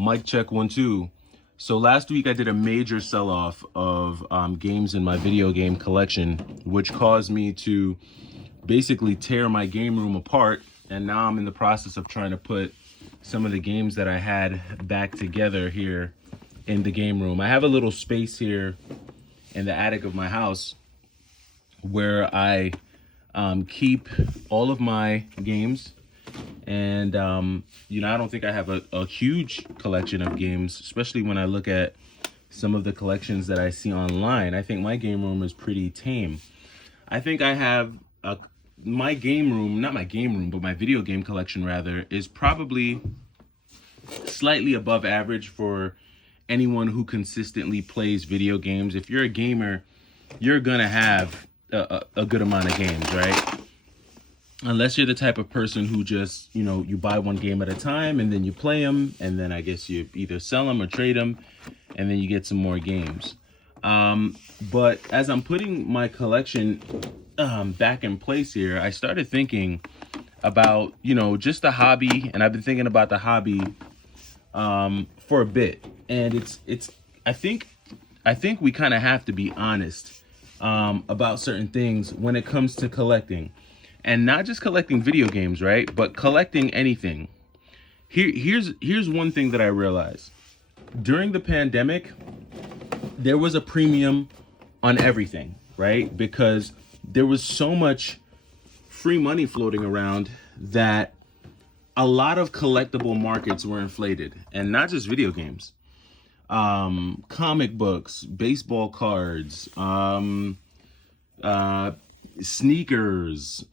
Mic check 1 2. So last week I did a major sell-off of games in my video game collection, which caused me to basically tear my game room apart. And now I'm in the process of trying to put some of the games that I had back together here in the game room. I have a little space here in the attic of my house where I keep all of my games. And, I don't think I have a huge collection of games, especially when I look at some of the collections that I see online. I think my game room is pretty tame. I think I have my game room, not my game room, but my video game collection rather, is probably slightly above average for anyone who consistently plays video games. If you're a gamer, you're gonna have a good amount of games, right? Unless you're the type of person who just, you buy one game at a time and then you play them, and then I guess you either sell them or trade them, and then you get some more games. But as I'm putting my collection back in place here, I started thinking about, just the hobby, and I've been thinking about the hobby for a bit. And I think we kind of have to be honest about certain things when it comes to collecting. And not just collecting video games, right? But collecting anything. Here's one thing that I realized. During the pandemic, there was a premium on everything, right? Because there was so much free money floating around that a lot of collectible markets were inflated. And not just video games. Comic books, baseball cards, sneakers,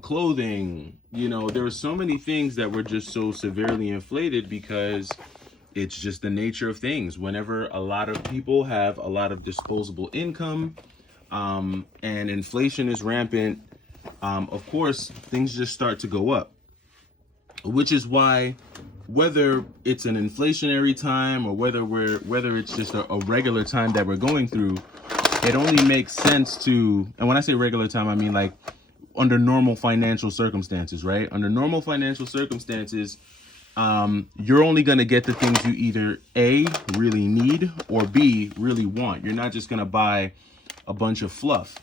clothing, there were so many things that were just so severely inflated because it's just the nature of things. Whenever a lot of people have a lot of disposable income, and inflation is rampant, of course, things just start to go up, which is why whether it's an inflationary time or whether it's just a regular time that we're going through, it only makes sense to, and when I say regular time, I mean like under normal financial circumstances, right? Under normal financial circumstances, you're only going to get the things you either A, really need, or B, really want. You're not just going to buy a bunch of fluff.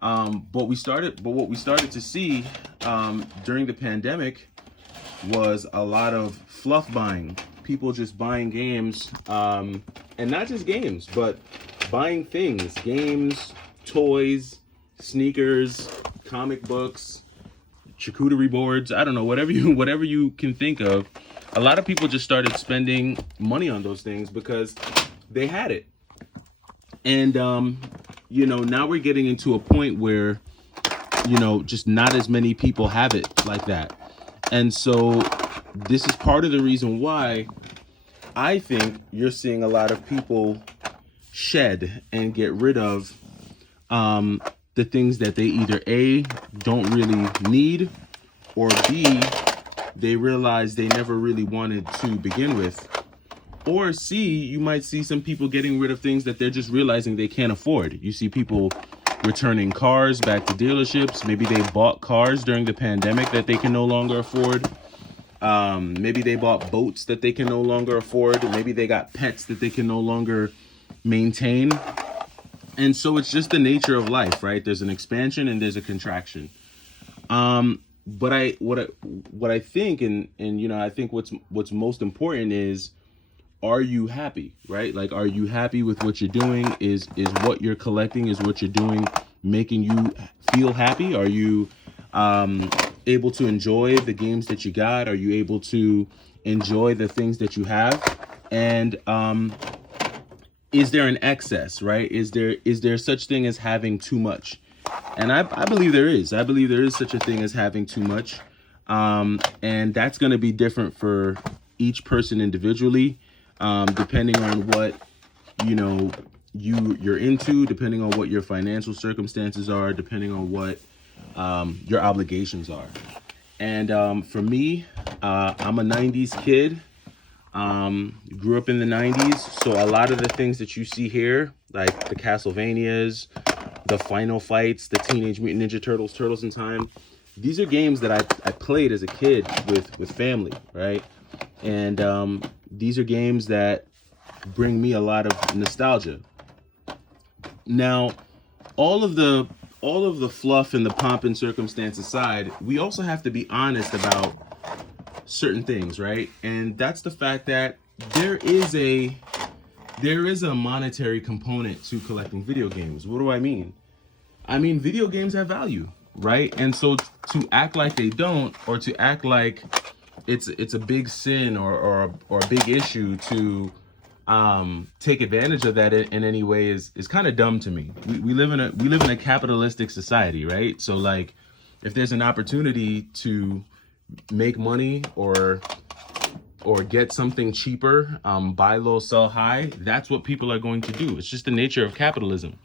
But what we started to see during the pandemic was a lot of fluff buying. People just buying games, and not just games, but buying things, games, toys, sneakers, comic books, charcuterie boards, I don't know, whatever you can think of. A lot of people just started spending money on those things because they had it. And, now we're getting into a point where, just not as many people have it like that. And so this is part of the reason why I think you're seeing a lot of people shed and get rid of the things that they either A, don't really need, or B, they realize they never really wanted to begin with, or C, you might see some people getting rid of things that they're just realizing they can't afford. You see people returning cars back to dealerships. Maybe they bought cars during the pandemic that they can no longer afford. Maybe they bought boats that they can no longer afford. Maybe they got pets that they can no longer maintain. And so it's just the nature of life, right? There's an expansion and there's a contraction. But what I think, and I think what's most important is, are you happy, right? Like, are you happy with what you're doing? Is what you're collecting, is what you're doing making you feel happy? Are you able to enjoy the games that you got? Are you able to enjoy the things that you have? And is there an excess, right? Is there such thing as having too much? And I believe there is. I believe there is such a thing as having too much. And that's going to be different for each person individually, depending on what, you're into, depending on what your financial circumstances are, depending on what your obligations are. And for me, I'm a 90s kid. Grew up in the 90s, so a lot of the things that you see here, like the Castlevanias, the Final Fights, the Teenage Mutant Ninja Turtles, Turtles in Time, these are games that I played as a kid with family, right? And these are games that bring me a lot of nostalgia. Now, all of the fluff and the pomp and circumstance aside, we also have to be honest about certain things, right? And that's the fact that there is a monetary component to collecting video games. What do I mean? I mean, video games have value, right? And so to act like they don't, or to act like it's a big sin or a big issue to take advantage of that in any way is kind of dumb to me. We live in a capitalistic society, right? So like, if there's an opportunity to make money or get something cheaper, buy low, sell high, that's what people are going to do. It's just the nature of capitalism.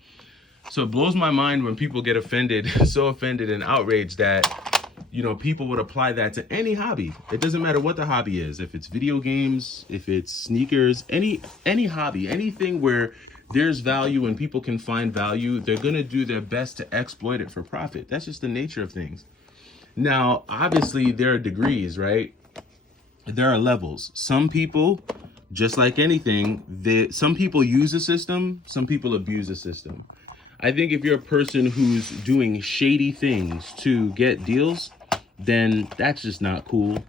So it blows my mind when people get offended, so offended and outraged that, you know, people would apply that to any hobby. It doesn't matter what the hobby is. If it's video games, if it's sneakers, any hobby, anything where there's value and people can find value, they're going to do their best to exploit it for profit. That's just the nature of things. Now, obviously, there are degrees, right? There are levels. Some people, just like anything, some people use a system, some people abuse a system. I think if you're a person who's doing shady things to get deals, then that's just not cool.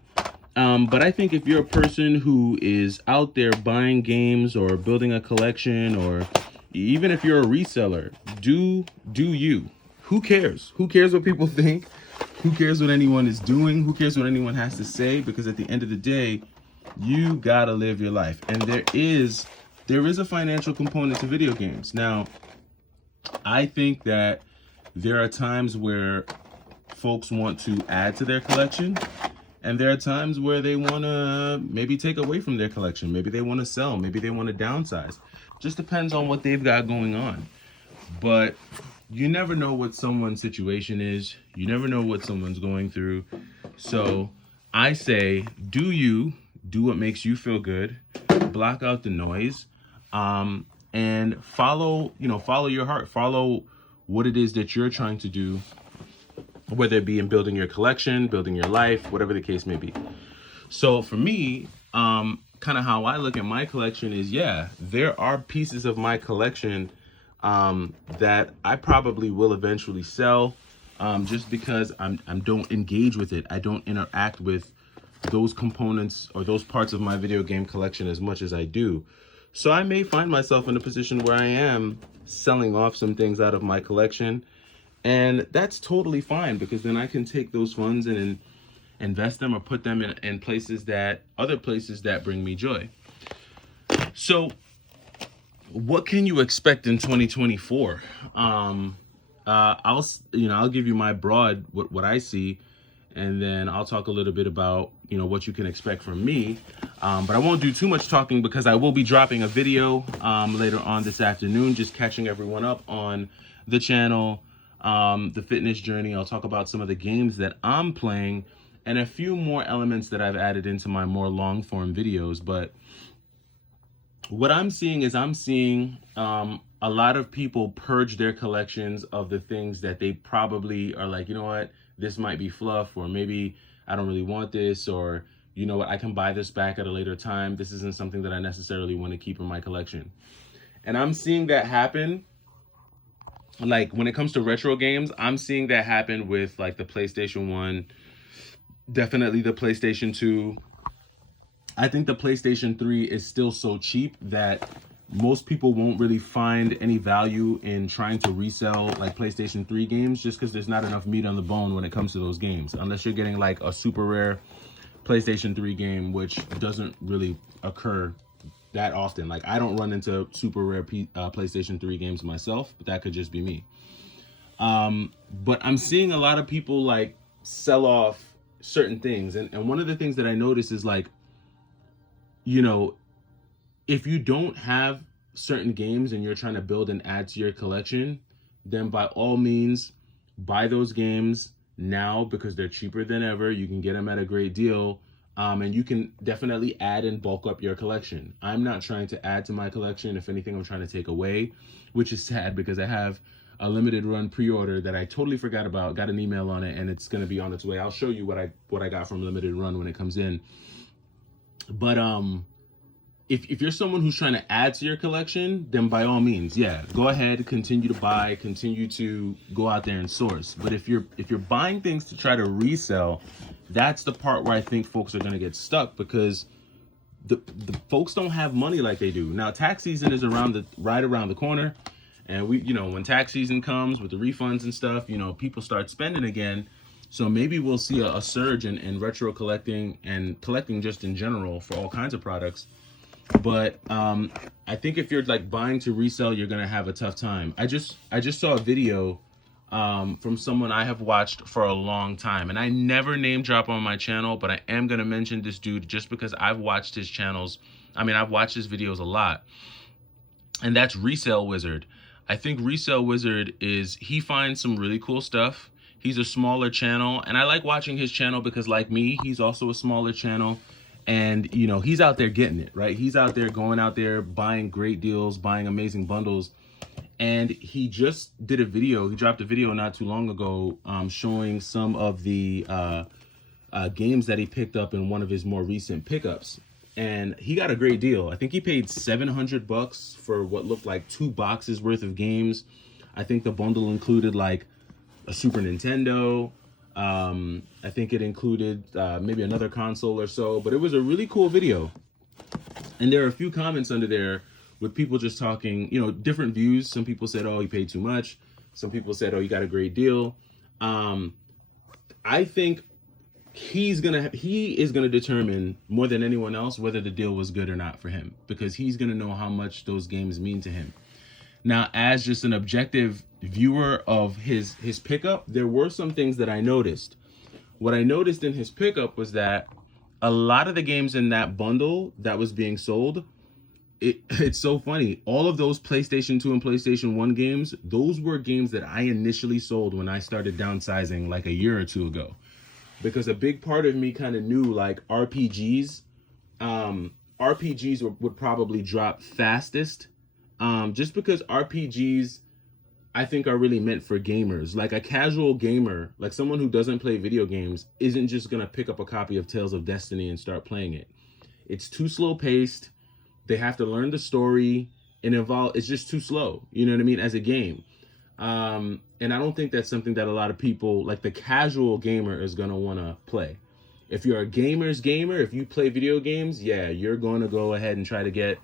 But I think if you're a person who is out there buying games or building a collection, or even if you're a reseller, do you. Who cares? Who cares what people think? Who cares what anyone is doing? Who cares what anyone has to say? Because at the end of the day, you gotta live your life. And there is a financial component to video games. Now, I think that there are times where folks want to add to their collection, and there are times where they want to maybe take away from their collection. Maybe they want to sell, maybe they want to downsize. Just depends on what they've got going on. But you never know what someone's situation is. You never know what someone's going through. So I say, do what makes you feel good, block out the noise, and follow your heart, follow what it is that you're trying to do, whether it be in building your collection, building your life, whatever the case may be. So for me, kind of how I look at my collection is, there are pieces of my collection that I probably will eventually sell, just because I don't engage with it. I don't interact with those components or those parts of my video game collection as much as I do. So I may find myself in a position where I am selling off some things out of my collection, and that's totally fine, because then I can take those funds and invest them or put them in other places that bring me joy. So what can you expect in 2024? I'll give you my broad what I see, and then I'll talk a little bit about what you can expect from me. But I won't do too much talking, because I will be dropping a video later on this afternoon, just catching everyone up on the channel, the fitness journey. I'll talk about some of the games that I'm playing and a few more elements that I've added into my more long form videos. But what I'm seeing is a lot of people purge their collections of the things that they probably are like, you know what, this might be fluff, or maybe I don't really want this, or you know what, I can buy this back at a later time. This isn't something that I necessarily want to keep in my collection. And I'm seeing that happen, like when it comes to retro games, I'm seeing that happen with like the PlayStation 1, definitely the PlayStation 2. I think the PlayStation 3 is still so cheap that most people won't really find any value in trying to resell like PlayStation 3 games, just because there's not enough meat on the bone when it comes to those games, unless you're getting like a super rare PlayStation 3 game, which doesn't really occur that often. Like, I don't run into super rare PlayStation 3 games myself, but that could just be me. But I'm seeing a lot of people like sell off certain things, and one of the things that I notice is like, if you don't have certain games and you're trying to build and add to your collection, then by all means buy those games now, because they're cheaper than ever. You can get them at a great deal, and you can definitely add and bulk up your collection. I'm not trying to add to my collection. If anything, I'm trying to take away, which is sad, because I have a limited run pre-order that I totally forgot about, got an email on it, and it's going to be on its way. I'll show you what I got from limited run when it comes in. But if you're someone who's trying to add to your collection, then by all means, yeah, go ahead, continue to buy, continue to go out there and source. But if you're buying things to try to resell, that's the part where I think folks are going to get stuck, because the folks don't have money like they do. Now, tax season is right around the corner, and when tax season comes with the refunds and stuff, people start spending again. So maybe we'll see a surge in retro collecting and collecting just in general for all kinds of products. But I think if you're like buying to resell, you're gonna have a tough time. I just saw a video from someone I have watched for a long time, and I never name drop on my channel, but I am gonna mention this dude just because I've watched his channels. I've watched his videos a lot, and that's Resell Wizard. I think Resell Wizard he finds some really cool stuff. He's a smaller channel, and I like watching his channel because, like me, he's also a smaller channel. And, he's out there getting it, right? He's out there going out there, buying great deals, buying amazing bundles. And he just did a video. He dropped a video not too long ago showing some of the games that he picked up in one of his more recent pickups. And he got a great deal. I think he paid $700 for what looked like 2 boxes worth of games. I think the bundle included like a Super Nintendo. I think it included maybe another console or so, but it was a really cool video. And there are a few comments under there with people just talking, different views. Some people said, oh, he paid too much. Some people said, oh, you got a great deal. I think he is gonna determine more than anyone else whether the deal was good or not for him, because he's gonna know how much those games mean to him. Now, as just an objective viewer of his pickup, there were some things that I noticed. What I noticed in his pickup was that a lot of the games in that bundle that was being sold, it's so funny. All of those PlayStation 2 and PlayStation 1 games, those were games that I initially sold when I started downsizing like a year or two ago. Because a big part of me kind of knew like RPGs would probably drop fastest. Just because RPGs, I think, are really meant for gamers. Like a casual gamer, like someone who doesn't play video games, isn't just going to pick up a copy of Tales of Destiny and start playing it. It's too slow paced. They have to learn the story and it's just too slow, you know what I mean, as a game. And I don't think that's something that a lot of people, like the casual gamer, is going to want to play. If you're a gamer's gamer, if you play video games, yeah, you're going to go ahead and try to get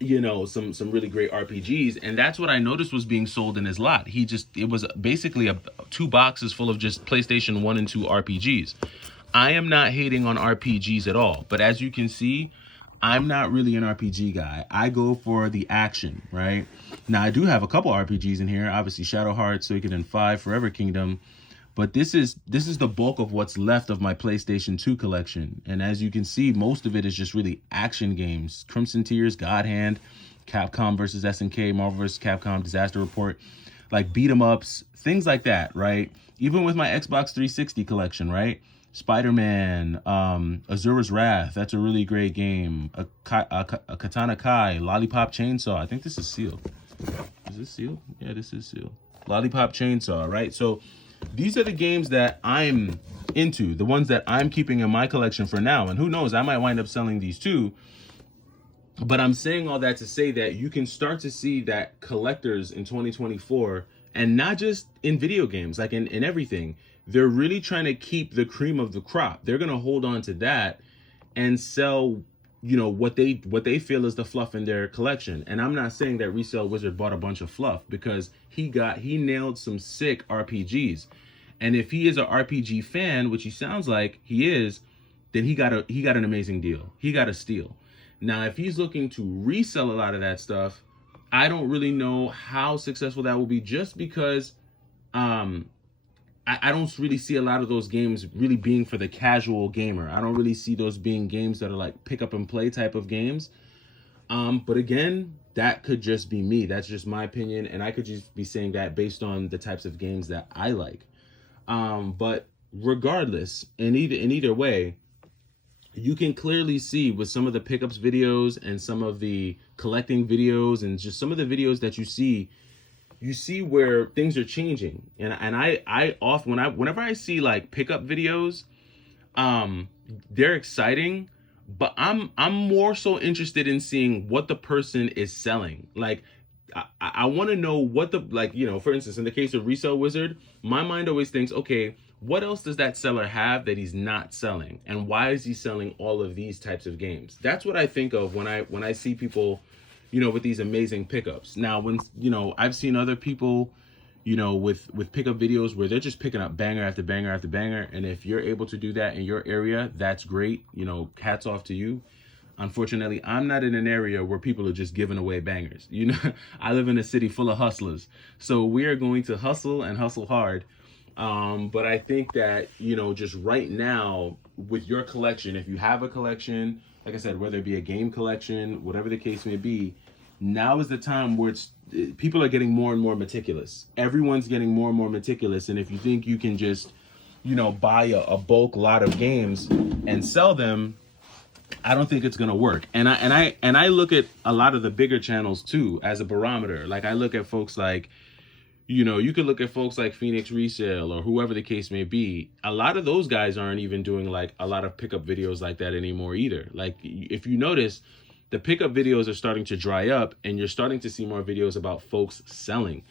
some really great RPGs. And that's what I noticed was being sold in his lot. It was basically 2 boxes full of just PlayStation 1 and 2 RPGs. I am not hating on RPGs at all, but as you can see, I'm not really an RPG guy. I go for the action, right? Now, I do have a couple RPGs in here, obviously Shadow Hearts, Suikoden 5, Forever Kingdom, but this is the bulk of what's left of my PlayStation 2 collection. And as you can see, most of it is just really action games. Crimson Tears, God Hand, Capcom versus SNK, Marvel vs. Capcom, Disaster Report, like beat 'em ups, things like that, right? Even with my Xbox 360 collection, right? Spider-Man, Azura's Wrath, that's a really great game. A Katana Kai, Lollipop Chainsaw. I think this is sealed. Is this sealed? Yeah, this is sealed. Lollipop Chainsaw, right? So these are the games that I'm into, the ones that I'm keeping in my collection for now. And who knows, I might wind up selling these too. But I'm saying all that to say that you can start to see that collectors in 2024, and not just in video games, like in everything, they're really trying to keep the cream of the crop. They're going to hold on to that and sell, what they feel is the fluff in their collection. And I'm not saying that Resell Wizard bought a bunch of fluff, because he nailed some sick RPGs. And if he is an RPG fan, which he sounds like he is, then he got an amazing deal. He got a steal. Now, if he's looking to resell a lot of that stuff, I don't really know how successful that will be, just because I don't really see a lot of those games really being for the casual gamer. I don't really see those being games that are like pick up and play type of games. But again, that could just be me. That's just my opinion. And I could just be saying that based on the types of games that I like. But regardless, in either way, you can clearly see with some of the pickups videos and some of the collecting videos and just some of the videos that you see where things are changing. And I often, whenever I see like pickup videos, they're exciting, but I'm more so interested in seeing what the person is selling. Like I want to know what the, like, for instance, in the case of Resell Wizard, my mind always thinks, okay, what else does that seller have that he's not selling, and why is he selling all of these types of games? That's what I think of when I see people, with these amazing pickups. Now, when I've seen other people, with pickup videos where they're just picking up banger after banger after banger, and if you're able to do that in your area, that's great. Hats off to you. Unfortunately, I'm not in an area where people are just giving away bangers. I live in a city full of hustlers. So we are going to hustle and hustle hard. But I think that, just right now with your collection, if you have a collection, like I said, whether it be a game collection, whatever the case may be, now is the time where people are getting more and more meticulous. Everyone's getting more and more meticulous. And if you think you can just, buy a bulk lot of games and sell them, I don't think it's gonna work. And I look at a lot of the bigger channels too as a barometer. Like I look at folks like, you could look at folks like Phoenix Resale or whoever the case may be. A lot of those guys aren't even doing like a lot of pickup videos like that anymore either. Like if you notice, the pickup videos are starting to dry up, and you're starting to see more videos about folks selling.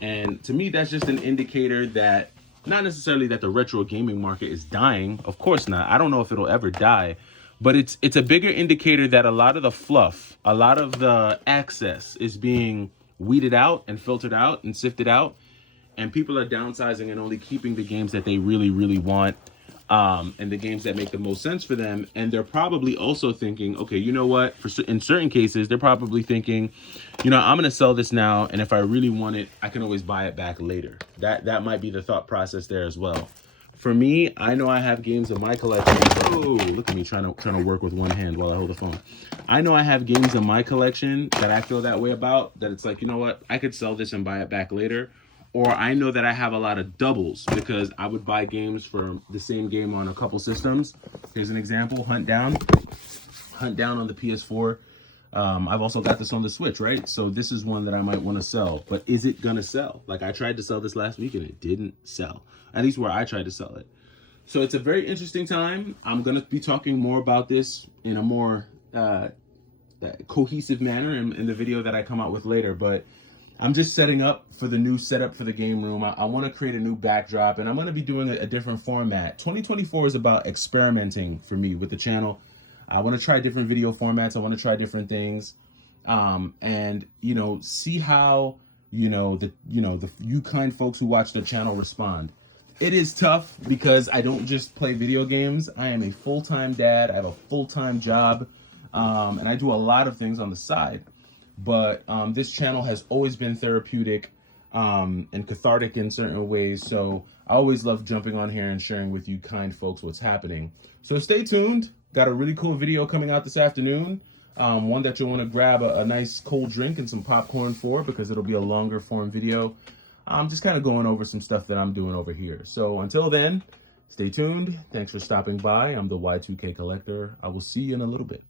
And to me, that's just an indicator that, not necessarily that the retro gaming market is dying. Of course not. I don't know if it'll ever die. But it's a bigger indicator that a lot of the fluff, a lot of the access is being weeded out and filtered out and sifted out. And people are downsizing and only keeping the games that they really, really want, and the games that make the most sense for them. And they're probably also thinking, okay, you know what? In certain cases, they're probably thinking, I'm going to sell this now, and if I really want it, I can always buy it back later. That might be the thought process there as well. For me, I know I have games in my collection. Oh, look at me trying to work with one hand while I hold the phone. I know I have games in my collection that I feel that way about, that it's like, you know what? I could sell this and buy it back later. Or I know that I have a lot of doubles because I would buy games for the same game on a couple systems. Here's an example, Hunt Down on the PS4. I've also got this on the Switch, right? So this is one that I might want to sell, but is it gonna sell? Like I tried to sell this last week and it didn't sell, at least where I tried to sell it. So it's a very interesting time. I'm gonna be talking more about this in a more cohesive manner in the video that I come out with later, but I'm just setting up for the new setup for the game room. I want to create a new backdrop, and I'm going to be doing a different format. 2024 is about experimenting for me with the channel. I want to try different video formats. I want to try different things, and see how the you kind folks who watch the channel respond. It is tough because I don't just play video games. I am a full-time dad. I have a full-time job, and I do a lot of things on the side. But this channel has always been therapeutic and cathartic in certain ways. So I always love jumping on here and sharing with you kind folks what's happening. So stay tuned. Got a really cool video coming out this afternoon. One that you'll want to grab a nice cold drink and some popcorn for, because it'll be a longer form video. I'm just kind of going over some stuff that I'm doing over here. So until then, stay tuned. Thanks for stopping by. I'm the Y2K Collector. I will see you in a little bit.